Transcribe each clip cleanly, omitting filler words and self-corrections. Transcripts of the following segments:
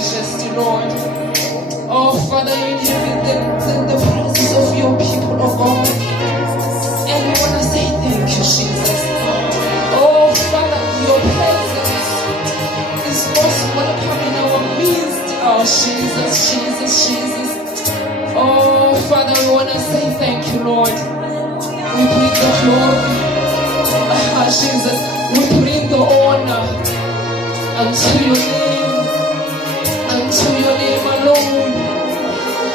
majesty, Lord. Oh, Father, you inhabit the presence of your people, oh God. And we want to say thank you, Jesus. Oh, Father, your presence is most welcome in our midst. Oh, Jesus, Jesus, Jesus. Oh, Father, we want to say thank you, Lord. We bring the glory. Jesus, we bring the honor unto your name alone.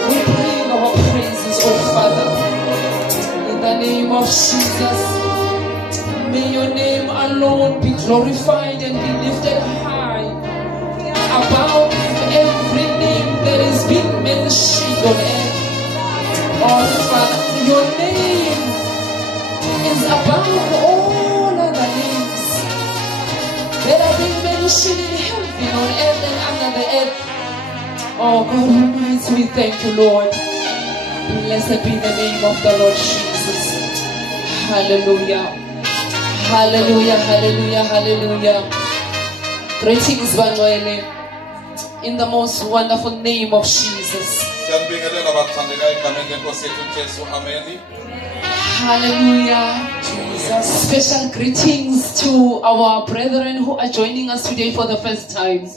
We bring our praises, oh Father, in the name of Jesus. May your name alone be glorified and be lifted high above every name that is being mentioned on earth. Oh Father, your name is above all other names that are being mentioned in heaven, on earth, and under the earth. Oh God Almighty, we thank you, Lord. Blessed be the name of the Lord Jesus. Hallelujah. Hallelujah, hallelujah, hallelujah. Greetings, Banwele, in the most wonderful name of Jesus. Hallelujah. Jesus. Special greetings to our brethren who are joining us today for the first time.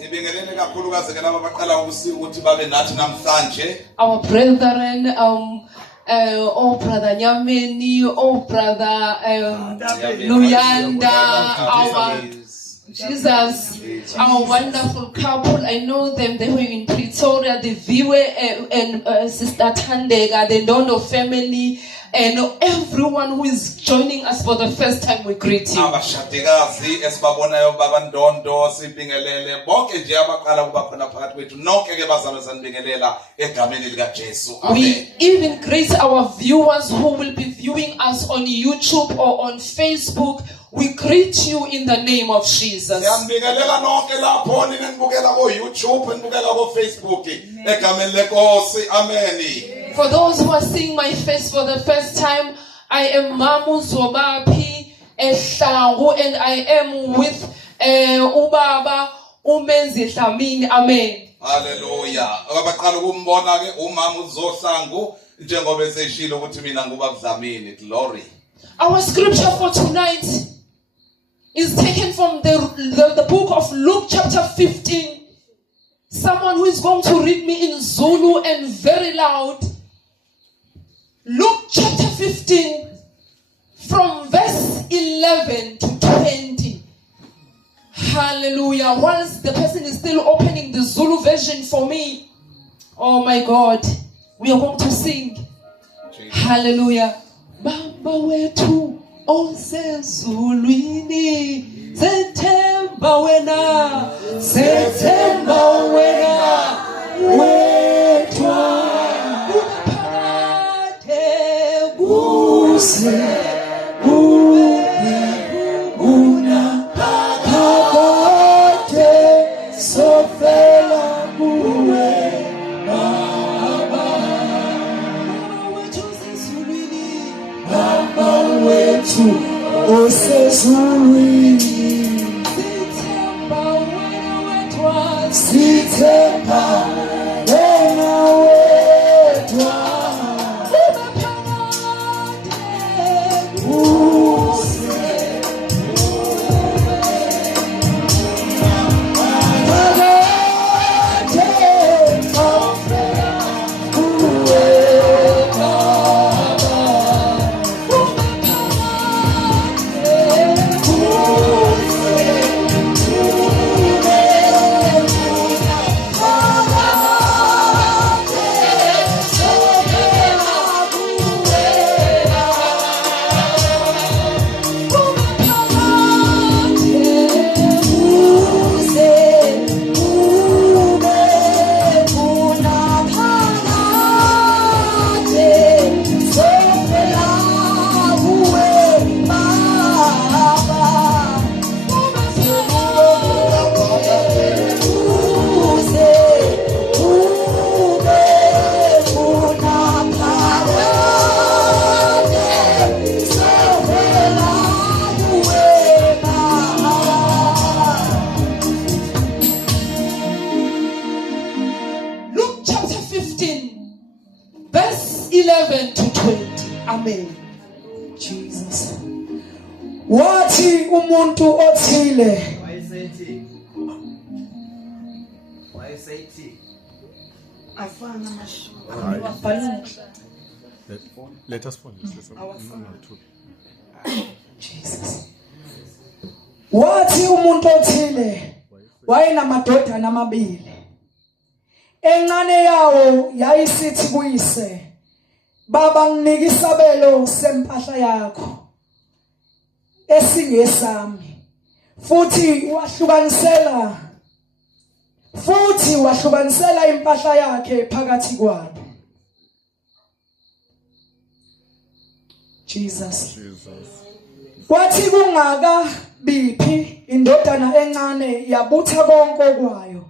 Our brethren, oh brother Nyameni, oh brother Luyanda, our Jesus, our wonderful couple. I know them. They were in Pretoria, the Viwe and Sister Tandega, the Ndondo family. And everyone who is joining us for the first time, we greet you. We even greet our viewers who will be viewing us on YouTube or on Facebook. We greet you in the name of Jesus. For those who are seeing my face for the first time, I am Mamu Zobapi Eshangu, and I am with Ubaba Umenzi Thamini. Amen. Hallelujah. Glory. Our scripture for tonight is taken from the book of Luke chapter 15. Someone who is going to read me in Zulu and very loud. Luke chapter 15 from verse 11 to 20. Hallelujah. Whilst the person is still opening the Zulu version for me, oh my God, we are going to sing. Hallelujah. Baba wetu osezulwini Sethemba wena wetwa uphakathe kuse una phakathe sofela kuwe Baba wetu osezulwini Baba wetu osezulwini Sithemba wena wedwa uphakathe kuse phakathe sofela kuwe Baba uphakathe kuse Wathi umuntu othile afana mashu. Let us follow this. Jesus. Wathi umuntu othile wayenamadodana amabili. Encane yawo yayisithi kuyise, baba nginika isabelo sempahla yakho esingesami. Futhi wahlukanisela impahla yakhe phakathi kwabo. Jesus. Kwathi kungaka biphi indodana encane yabutha konke kwayo.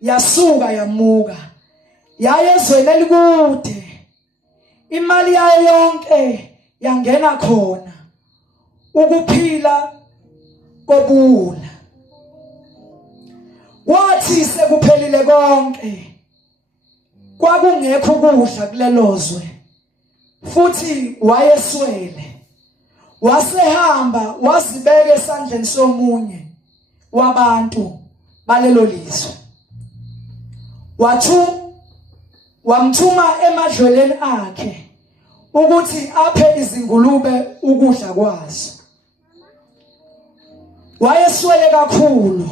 Yasuka yamuka. Yayezweni elikude. Imali yayo yonke yangena khona. Ukuphila kobula. Wathi sekuphelile konke. Kwakungekho ukudla kulelozwe. Futhi wayeswele. Wasehamba wazibeka esandleni somunye wabantu balelo lizwe. Wamthuma emadlelweni akhe ukuthi aphe izingulube ukudla kwazo. Wayeswele kakhulu.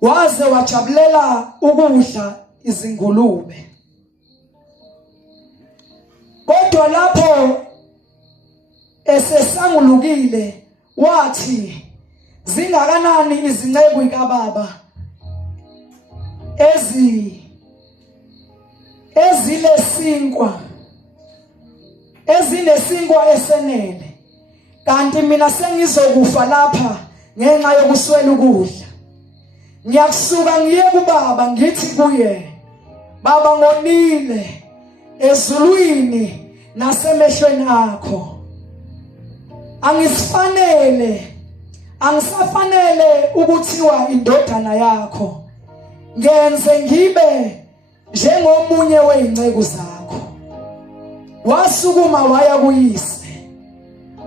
Waze wajabulela ukudla izingulube. Kodwa lapho esesangulukile wathi, zingakanani izinceku zikababa ezinesinkwa esenele, kanti mina sengizokufa lapha ngenxa yokuswela ukudla. Ngiyakusuka ngiye kubaba ngithi kuye, baba ngonile ezulwini nasemehlweni akho. Angisafanele ukuthiwa indodana yakho. Ngenze ngibe njengomunye wezinceku zakho. Wasukuma waya kuyise.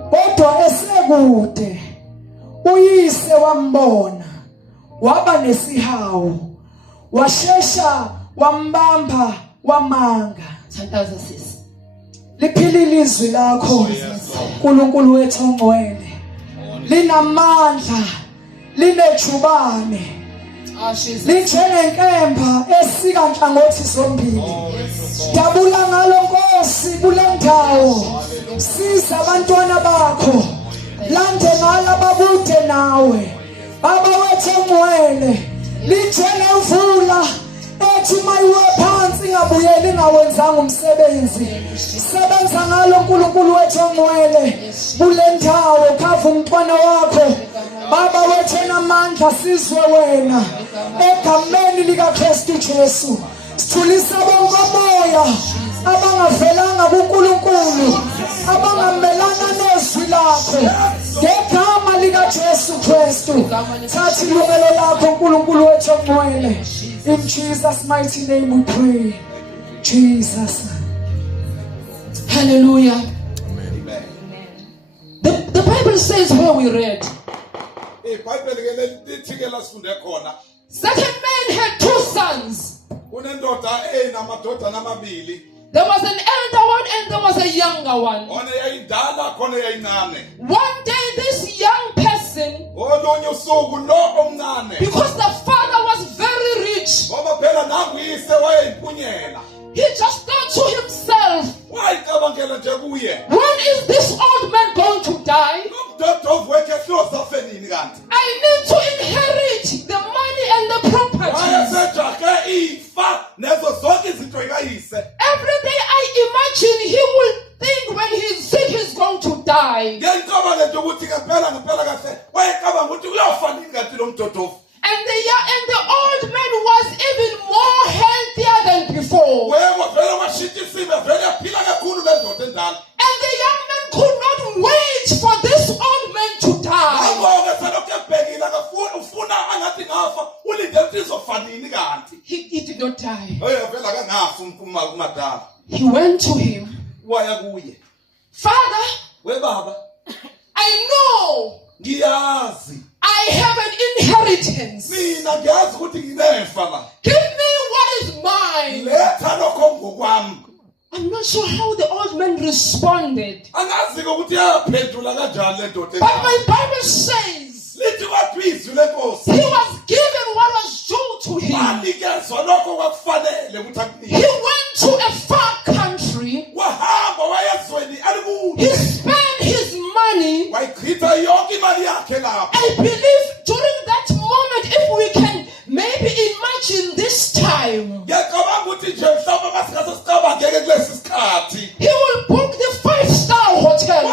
Kodwa esekude uyise wambona, waba nesihawu. Washesha wambamba wamanga. Thandaza sisi. Liphili ilizwi lakho uNkulunkulu wethu ongcwele. Linamandla, linejubane. Linjengenkemba esika nhlangothi zombili. Dabula ngalo Nkosi kule ndawo. Siza abantwana bakho. Lande ngala babude nawe. Baba wethu ongcwele, linjengemvula ethi mayiwe phansi ingabuyeli ngawenzanga umsebenzi. Sebenza ngalo uNkulunkulu wethu ongcwele kule ndawo, khava umntwana wakho. Baba wethu enamandla sizwe wena egameni likaKristu Jesu. Sithulisa bonke moya abangavelanga kuNkulunkulu, abangamelana nezwi lakho, ngegama likaJesu Kristu. Thatha ilungelo lakho uNkulunkulu wethu ongcwele. In Jesus' mighty name we pray. Jesus. Hallelujah. Amen. The Bible says where we read, certain men had two sons. There was an elder one and there was a younger one. One day this young person, because the father was very rich, he just thought to himself, when is this old man going to die? I need to inherit the money and the properties. Every day I imagine he will think when he's sick he's going to die. And the old man was even more healthier than before. And the young man could not wait for this old man to die. He did not die. He went to him. Father, I ngiyazi I have an inheritance. mina ngiyazi ukuthi nginefa la Give me what is mine. letha lokho ngokwami I'm not sure how the old man responded. angazi ukuthi yaphendula kanjani le ndoda But my Bible says lithi kwaphizwi lenkosi he was given what was due to him. wanikezwa lokho kwakufanele ukuthi He akunike went to a far country. wahamba wayezweni He alikude spent his money. wayichitha yonke imali yakhe lapho I believe during that moment, if we can maybe imagine this time, ngiyacabanga ukuthi nje mhlawumbe masingase sicabangeke kulesi sikhathi he will book the 5-star hotel.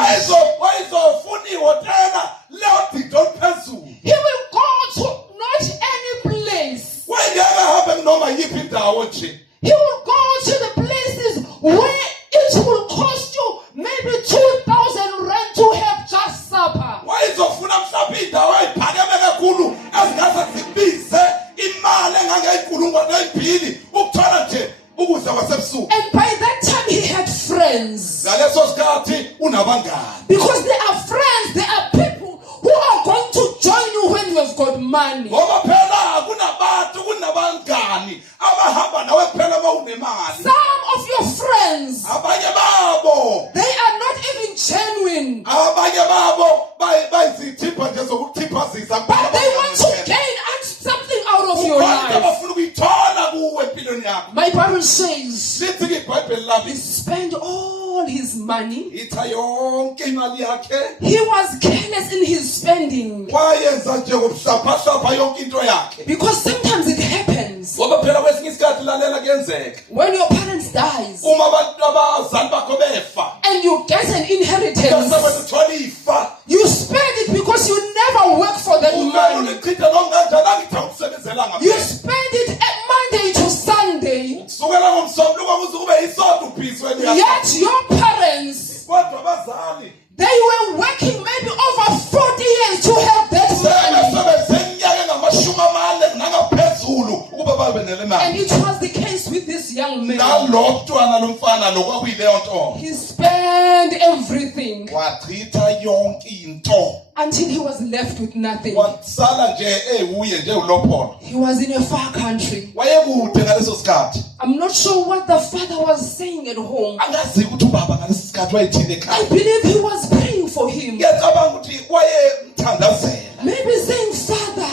wayizofuna ihotela leodidi oluphezulu He will go to not any place. wayengeke ahambe kunoma yiphi indawo nje He will go to the places where it will cost you maybe 2,000 rand to have just supper. wayizofuna mhlawumbe indawo eyiphakeme kakhulu ezingase zibize imali engangeyinkulungwane ezimbili ukuthola nje ukudla kwasebusuku And by that time he had friends. ngaleso sikhathi unabangani Because there are friends, there are people who are going to join you when you have got money. ngoba phela kunabantu kunabangani abahamba nawe kuphela uma unemali Some of your friends, abanye babo they are not even genuine. abanye babo bayizithipha nje zokuthiphazisa But they want to gain something out of your life. abafuna ukuyithola kuwe empilweni yakho My Bible says lithi iBhayibheli he lami spent all his money. itha yonke imali yakhe He was careless in his spending. wayenza nje ngokuhlaphahlapha yonke into yakhe Because sometimes it happens ngoba phela kwesinye isikhathi lalela kuyenzeka when your parents dies uma abantu abazali bakho befa and you get an inheritance. uthola ifa You spend it because you never work for that umele money. ulichithe noma kanjani angitha ukusebenzela You ngaphela spend it Monday to Sunday. kusukela ngomsombuluko kuze kube yisonto ubhisweni Yet your parents, kodwa abazali they were working maybe over 40 years to have that money. sebesebenze iminyaka engamashumi amane nangaphezulu ukuba babe nele And mali it was the case with this young man. nalo mntwana lomfana lo kwakuyileyo nto He spent everything wachitha yonke into until he was left with nothing. wasala nje ewuye nje ulophola He was in a far country. wayekude ngaleso sikhathi I'm not sure what the father was saying at home. angazi ukuthi ubaba ngaleso sikhathi wayethini I ekhaya believe he was praying for him. ngiyacabanga ukuthi wayemthandazela Maybe saying, Father,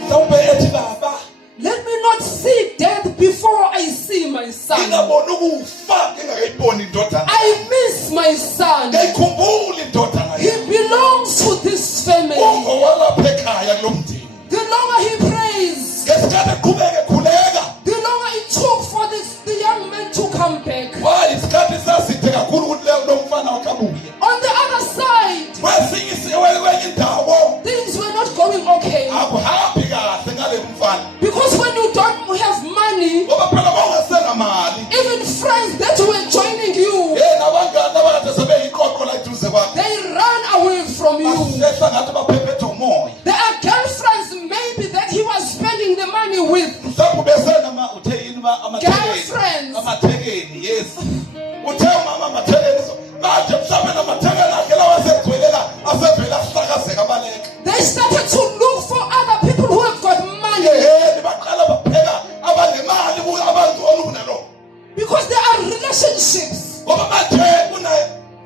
mhlawumbe ethi baba let me not see death before I see my son. ngingaboni ukufa ngingakayiboni indodana I miss my son. ngiyikhumbula indodana He belongs to this family. ungowalapha ekhaya kulo mndeni The longer he prays, ngesikhathi eqhubeka ekhuleka the longer it took for the young man to come back. isikhathi saside kakhulu ukuthi lo mfana wakabuye On the other side, kwenye indawo things were not going okay. akuhambi kahle ngale mfana Because when you don't have money, ngoba phela mawungasenamali even friends that were joining you, nabangani abakade sebeyiqoqo la eduze kwakho they run away from you. basehla ngathi baphephethe umoya There are girlfriends maybe that he was spending the money with. mhlawumbe besenama uthe yini Girlfriends. amathekeni yes uthe umama amathekeni manje mhlawumbe namathekeni akhe lawa asegcwelela asevela ahlakazeka abaleka They started to look for other people who have got money. baqala bapheka abanemali kuyo abangcono kunalo Because there are relationships. ngoba manje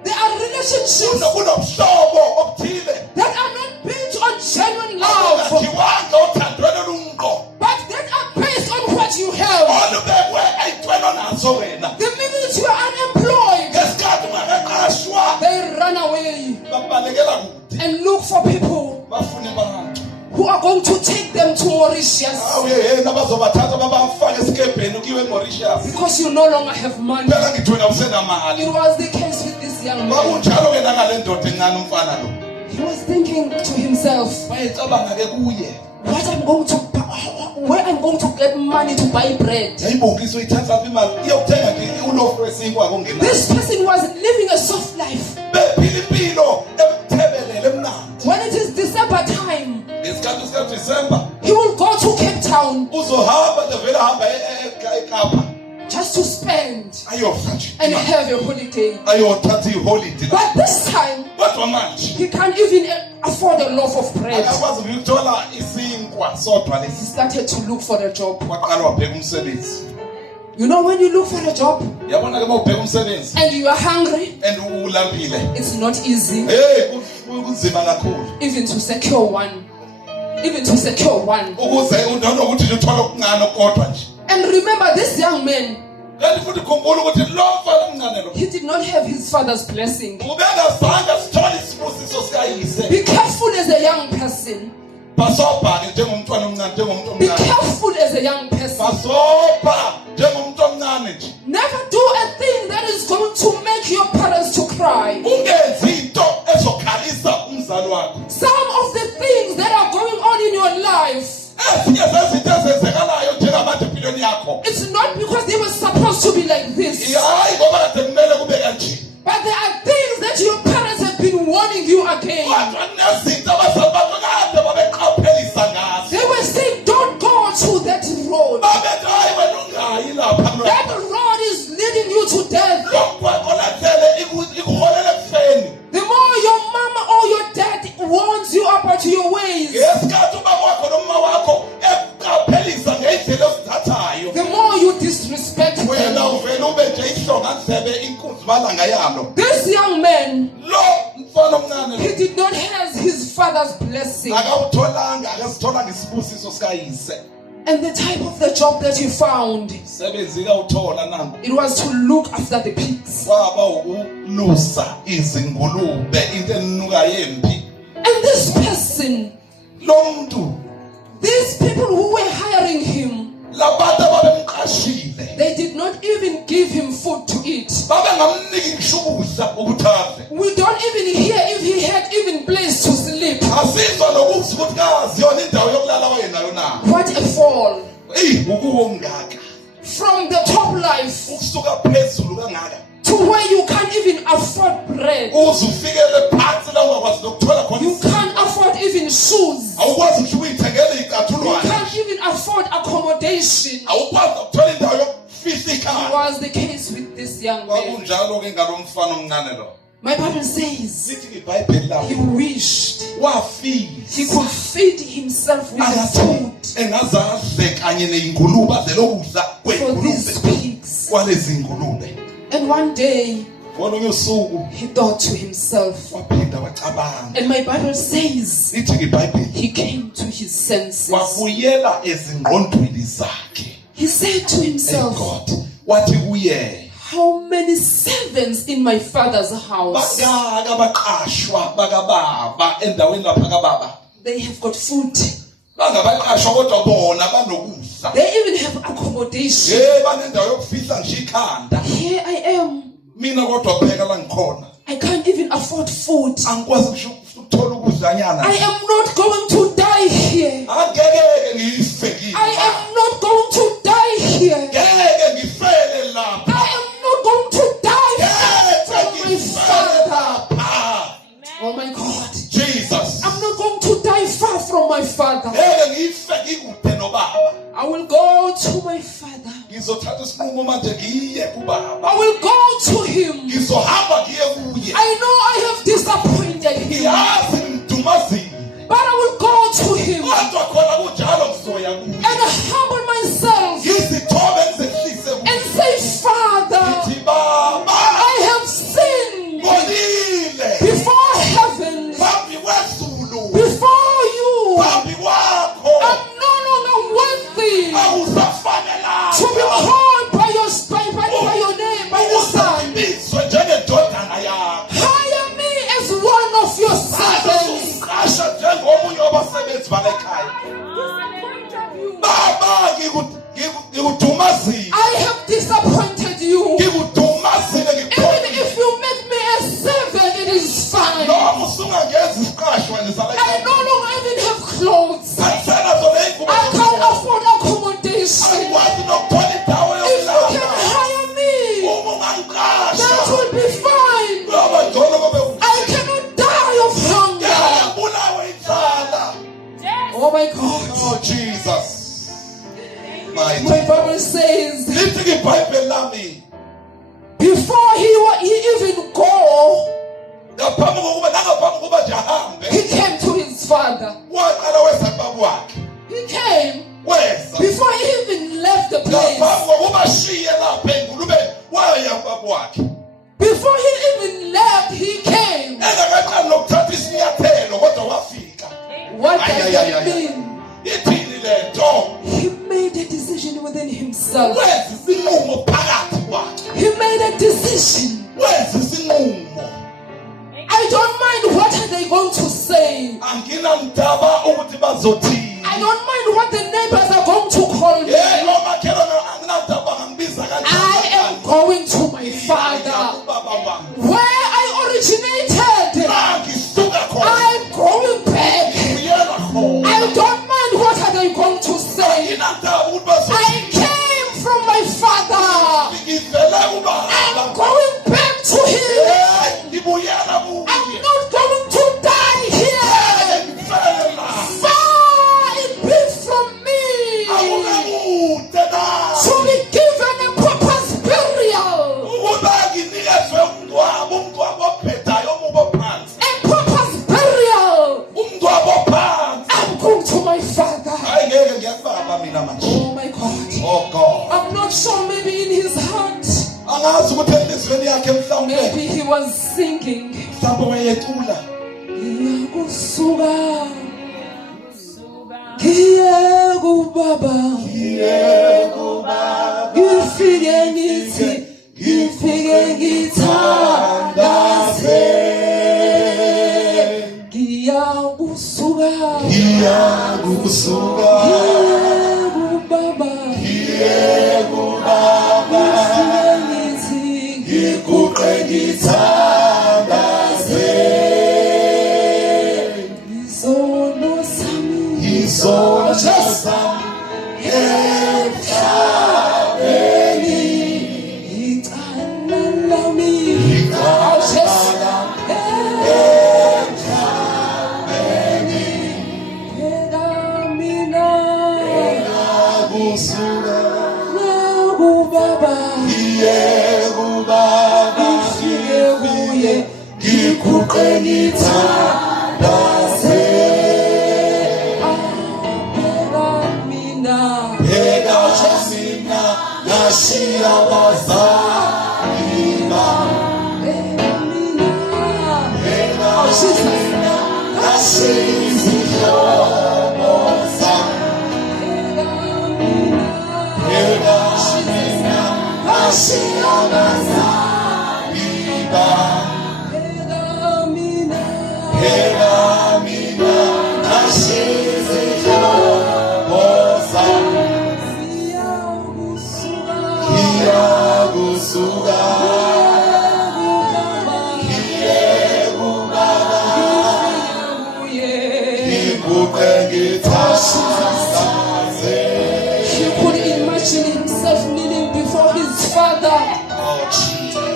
There are relationships kunobuhlobo obuthile that are not built on genuine love, akhiwanga othandweni olunqo but that are based on what you have. olubekwe ey'ntweni onazo wena The minute you are unemployed, ngesikhathi ungakaqashwa they run away babalekela kude and look for people bafune bantu who are going to take them to Mauritius yena bazobathatha babafake esikebheni kuyiwe eMauritius because you no longer have money. phela ngithi wena usenamali It was the case with this young man. kwakunjalo-ke nangale ndoda encane umfana lo He was thinking to himself, wayecabanga-ke kuye where I'm going to get money to buy bread. yayibongiso ithatha apha imali iyokuthenga nje ulofu wesinkwa kongenani This person was living a soft life. bephila impilo ebuthebelele emnandi When it is December time, ngesikhathi Disemba he will go to Cape Town uzohamba nje vele ahamba eKapa just to spend. ayofla nje and have a holiday. ayothatha iholiday But this time, kodwa manje he can't even afford a loaf of bread. akakwazi ukuthola isinkwa sodwa He lesi started to look for a job. waqala wabheka umsebenzi You know, when you look for a job yabona ke mawubheka umsebenzi and you are hungry, and ulambile it's not easy hey kunzima kakhulu even to secure one. Even to secure one. ukuze undona ukuthi nje uthola okuncane kodwa nje And remember, this young man, kanti futhi khumbula ukuthi lo mfana omncane lo he did not have his father's blessing. ubengazange sithole isibusiso sikayise Be careful as a young person. basobha njengomntwana omncane njengomuntu Be omncane careful as a young person. basobha njengomuntu omncane nje Never do a thing that is going to make your parents to cry. ungenzi into ezokhalisa umzali wakho Some of the things that are going on in your life, ezinye zezinto ezenzekalayo njengamanje empilweni yakho it's not because they were supposed to be like this. hayi ngoba kade kumele kube kanje But there are things that your parents have been warning you against. kodwa nezinto abazali bakho kade babeqaphelisa ngazo They were saying, don't go to that road. babethi hayi wena ungayi lapha That road is leading you to death. lo mgwaqo lathele ikuholele ekufeni The more your mama or your dad warns you about your ways, ngesikhathi ubaba wakho noma wakho ekuqaphelisa ngendlela ozithathayo the more you disrespect wena them. uvele ube nje ihlonga ndlebe inkunzi malanga yalo This young man, lo mfana omncane he did not have his father's blessing. akawutholanga akasitholanga isibusiso sikayise And the type of the job that he found, sebenzi kawuthola nangu it was to look after the pigs. kwaba ukulusa izingulube into enuka yempi And this person, lo muntu these people who were hiring him, labantu ababemqashile they did not even give him food to eat. babengamniki ngisho ukudla ukuthi adle We don't even hear if he had even place to sleep. asizwa nokuthi ukuthi kazi yona indawo yokulala wayenayo na What a fall. ukuwongaka From the top life ukusuka phezulu kangaka to where you can't even afford bread. uze ufikele phansi la ungakwazi nokuthola khona You can't afford even shoes. awukwazi ngisho ukuyithengela You icathulwane can't even afford accommodation. awukwazi ukuthola indawo yokufihla It ikhaya was the case with this young man. kwakunjalo ke ngalomfana omncane lo My Bible says lithi iBhayibheli he lawo wished wafisa he could feed himself with the akathi food engazadle kanye neyingulube azelokudla for these kwengulube pigs. kwalezi ngulube And one day ngolunye usuku he thought to himself, waphinda wacabanga and my Bible says lithi iBhayibheli he came to his senses. wabuyela ezingqondweni zakhe He said to hey himself, God wathi kuye how many servants in my father's house? bangaka abaqashwa bakababa endaweni lapha kababa They have got food. bangabaqashwa kodwa bona banokudla They even have accommodation. banendawo yokufihla nje ikhanda Here I am. mina kodwa pheka la ngikhona I can't even afford food. angikwazi ngisho ukuthola ukudlanyana I am not going to die here. angeke ngife I am not going to die here. ngeke ngifele lapha I am not going to die ngeke from my ngifele father. lapha Oh my God. Jesus I'm not going to die far from my father. ngeke ngife ngikude nobaba I will go to my father. ngizothatha isinqumo manje ngiye kubaba I will go to him. ngizohamba ngiye kuye I know I have disappointed him, ngiyazi ngidumazile but I will go to him kodwa khona kunjalo ngizoya kuye and humble myself ngizithobe ngizehlise kuye and say, Father, ngithi baba I have sinned ngonile before heaven, phambi kwezulu before you. phambi kwakho I'm no longer worthy awusafanelanga to be called by your name, by your son. usibizwe njengendodana yakho Hire me as one of your servants. qasha njengomunye wabasebenzi balekhaya baba ngikudumazile I have disappointed you. ngikudumazile Even if you make me a servant, it is fine. noma usungangenza isiqashwa I no longer even have clothes. ngisalekhaya zona iy'ngubo I can't afford accommodation. angikwazi nokuthola indawo If you can yokulala hire me, uma ungangiqasha that will be fine. kuyoba ngcono kobe I cannot die of hunger. bulawe inzala Oh my God. oh Jesus My Bible says lithi iBhayibheli lami before he even go, ngaphambi kokuba nangaphambi kokuba nje ahambe he came to his father. waqala weza kubaba wakhe He came weza before he even left the place. ngaphambi kokuba ashiye lapha engulubeni waya kubaba wakhe Before he even left, he came. engakaqali nokuthatha isinyathelo kodwa wafika. What does that mean? Ithini le nto? He made a decision within himself. Wenza isinqumo phakathi kwakhe. He made a decision. Wenza isinqumo. I don't mind what are they going to say. Anginandaba ukuthi bazothini. I don't mind what the neighbors are going to call me. Yebo makhelwane anginandaba ngangibiza kanjani. I am going to my father. Where I originated, I'm going back. I don't mind what are they going to say. I came from my father. I'm going back to him. I'm not going to die here. Far it be from me to be given a proper burial. A proper burial. I'm going to my father. Oh my God. Oh God. I'm not sure, maybe in his heart, Angazi ukuthi enhlizweni yakhe mhlawumbe maybe he was singing. mhlawumbe wayecula Ngiyakusuka, ngiye kubaba, ngifike ngithi, ngifike ngithandaze. Ngiyakusuka, ngiye kubaba, ngifike ngithi, izono sami, icala lami, phela mina, nakubaba, ngifike kuye, ngiguqe ngithandaze. Phela mina, ngashiya abazali bami he could imagine himself kneeling before his father.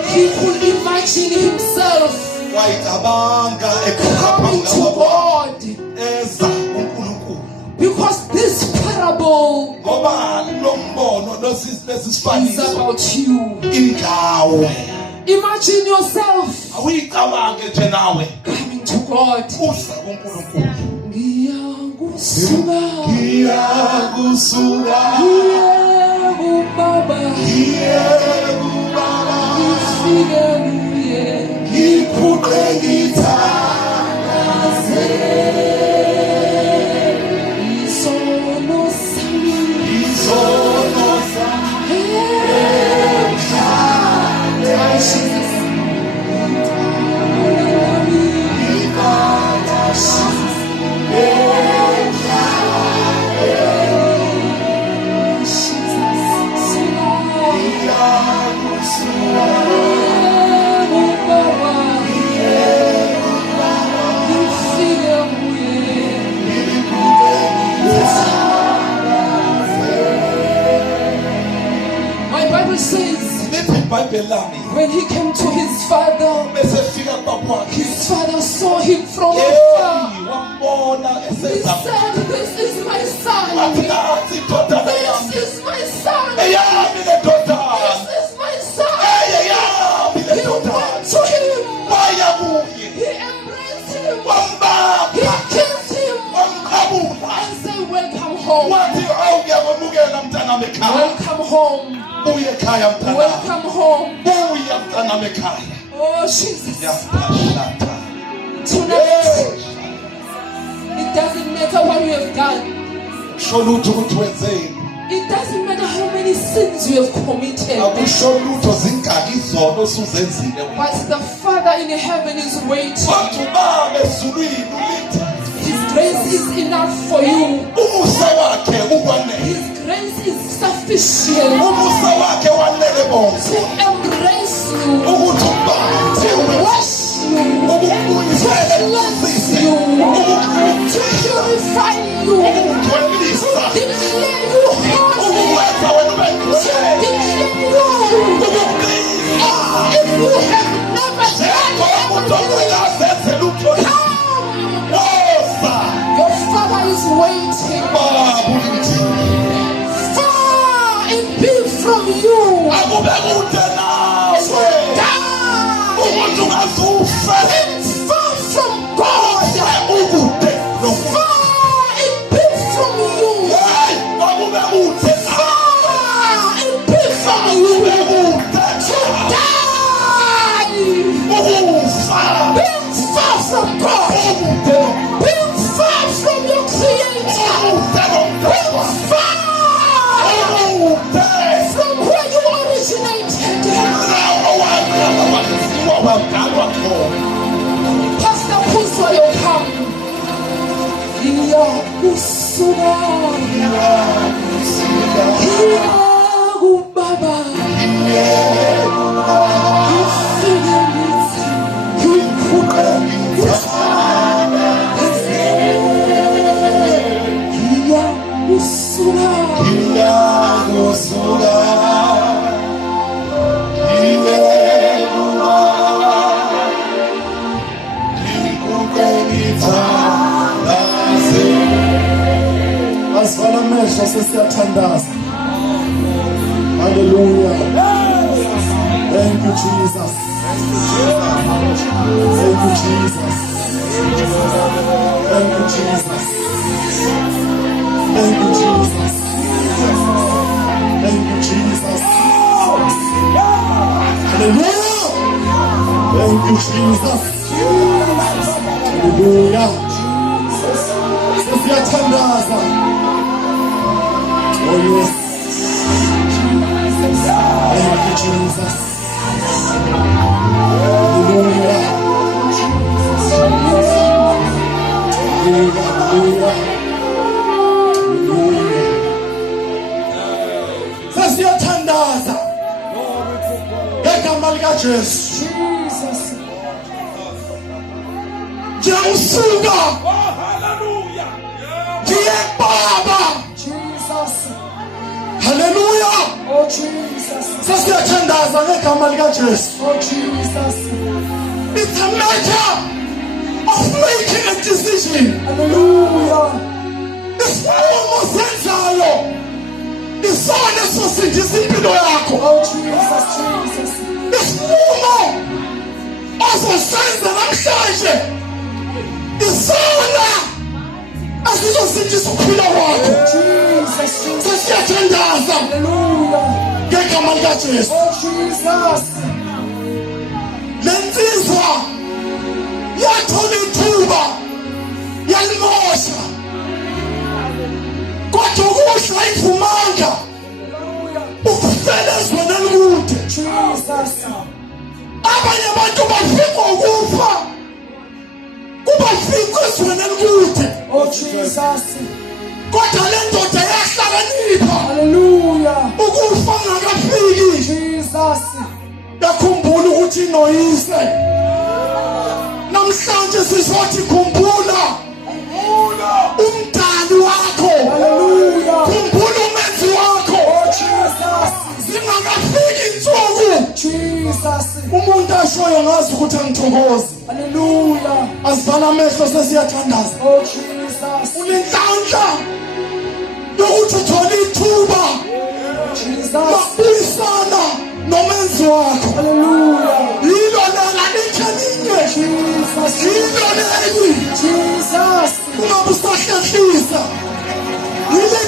He could imagine himself coming to God. Because this parable is about you. Imagine yourself coming to God. Ngiyakusuka, ngiyekubaba, ngifike kuye, ngiguqe ngithandaze. Izono sami, my Bible says, when he came to his father, his father saw him from afar. He said, "This is my son. This is my son. This is my son." home. wathi awuyakwamukela mntanami ekhaya Welcome home. buye ekhaya mntanami Welcome home. buye mntanami ekhaya Oh, Jesus. yaphashata Tonight, it doesn't matter what you have done. kusho lutho ukuthi wenzeni It doesn't matter how many sins you have committed. akusho lutho zingaki izono osuzenzile But the Father in heaven is waiting. wathi ubaba ezulwini ulithi His grace is enough for you. umusa wakhe ukwanele His grace is sufficient umusa wakhe wanele bonke to embrace you, ukuthi ubambe to wash you, ukubuyisele cleanse you, to purify you, ukugcwelisa declare you holy, ukuwenza wena ube to ngcwele declare you. ukubika If you have never done everything, come. Your Father is waiting. Far it be from you. Far from God. Far it be from you. Far it be from you. To die. Being far from God. Being far from your Creator. Being far from where you originated. Pastor Puswa, you come. Iya usuga. Iya ubaba. Ufike ngithi. Ngikuqe. Iya usuga. Asivala amehlo sesiyathandaza. Hallelujah. Thank you, Jesus. Thank you, Jesus. Thank you, Jesus. Thank you, Jesus. Thank you, Jesus. Hallelujah. Thank you, Jesus. Hallelujah. Sesiyathandaza. Oh yes. Thank you, Jesus. Hallelujah. Hallelujah. Hallelujah. Sesiyathandaza. Ngegama likaJesu. Ngiyawusuka. Ndiye Baba. Hallelujah. Oh Jesus. Sesiyathandaza ngegama likaJesu. Oh Jesus. It's a matter of making a decision. Hallelujah. Isinqumo senzayo isona esosindisa impilo yakho. Oh Jesus, Jesus. Isinqumo ozosenza namhlanje isona esizosindisa ukuphila kwakho. Jesus, Jesus. Sesiyathandaza Hallelujah. ngegama likaJesu. Oh Jesus. Lensizwa yathola ithuba yalimosha kodwa ukusha ayivumanga ukufela ezweni elikude. Jesus. Abanye abantu bafika ukufa kubafika ezweni elikude Oh Jesus. kodwa le ndoda yahlakanipha Hallelujah. ukufa ngakafiki Jesus. yakhumbula ukuthi inoyise. Namhlanje sizothi khumbula umdali wakho. Hallelujah. Khumbula umenzi wakho. Oh Jesus. Zingakafiki insuku Jesus. umuntu ashoyo ngazi ukuthi angithokozi. Hallelujah. Asivala amehlo sesiyathandaza. Oh Jesus. Unenhlanhla yokuthi uthole ithuba Jesus. lokubuyisana nomenzi wakho. Hallelujah. Yilo lana lithalinye. Jesus. Yilo lenye Jesus. ungabe usahlehlisa. Yile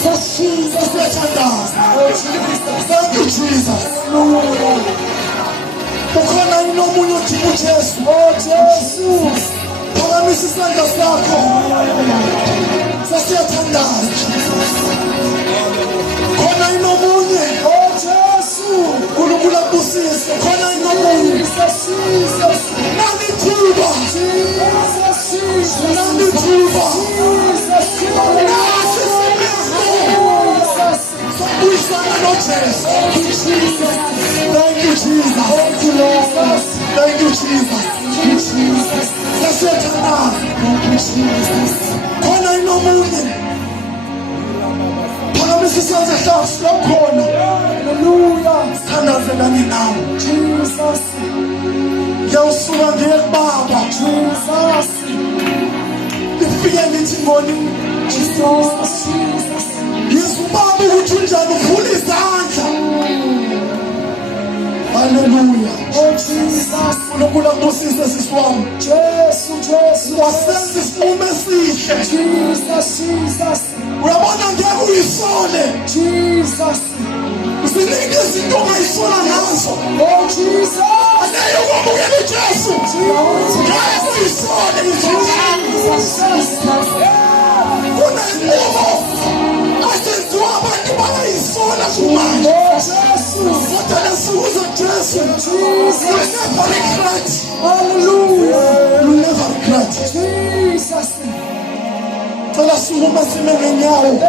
Jesus, Jesus. Siyathandaza. Oh, Jesus. Thank you, Jesus. Hallelujah. Ukhona yini omunye odinga uJesu? Oh, Jesus. Phakamisa isandla sakho. Sasiyathandaza. Khona yini omunye? Oh, Jesus. uNkulunkulu akubusise. Khona yini omunye? Jesus, Jesus. Nangithuba. Jesus, Jesus. Nangithuba. Jesus, Nasi simehlo. Sokubuyisana noJesu. Thank you, Jesus. Thank you, Jesus. Thank you, Lord. Thank you, Jesus. Thank you, Jesus. Sasiyathandaza. Thank you, Jesus. Khona yini omunye? Phakamisa isandla sakho silokhona. Hallelujah. Sithandazelane nawe. Jesus. Ngiyawusuka ngiye kubaba. Jesus. Lifike lithi ngoni. Jesus. Jesus. Yesu baba ukuthi unjani uphula izandla. Hallelujah. Oh, Jesus. uNkulunkulu akubusise sisi wami. Jesus. Wasenza isinqumo esihle. Jesus. Jesus. Uyabona ngeke uyisole. Jesus. Ziningi izinto ongayisola ngazo. Oh, Jesus. Aleyo ukwamukela uJesu. Ngeke uyisole izinto. Kunenqubo asenziwa abantu bangayisola kumanje. Kodwa lesuzo Jesu. You never regret. Hallelujah. You never regret. Jesus. Cela sukuma sime ngenyawo.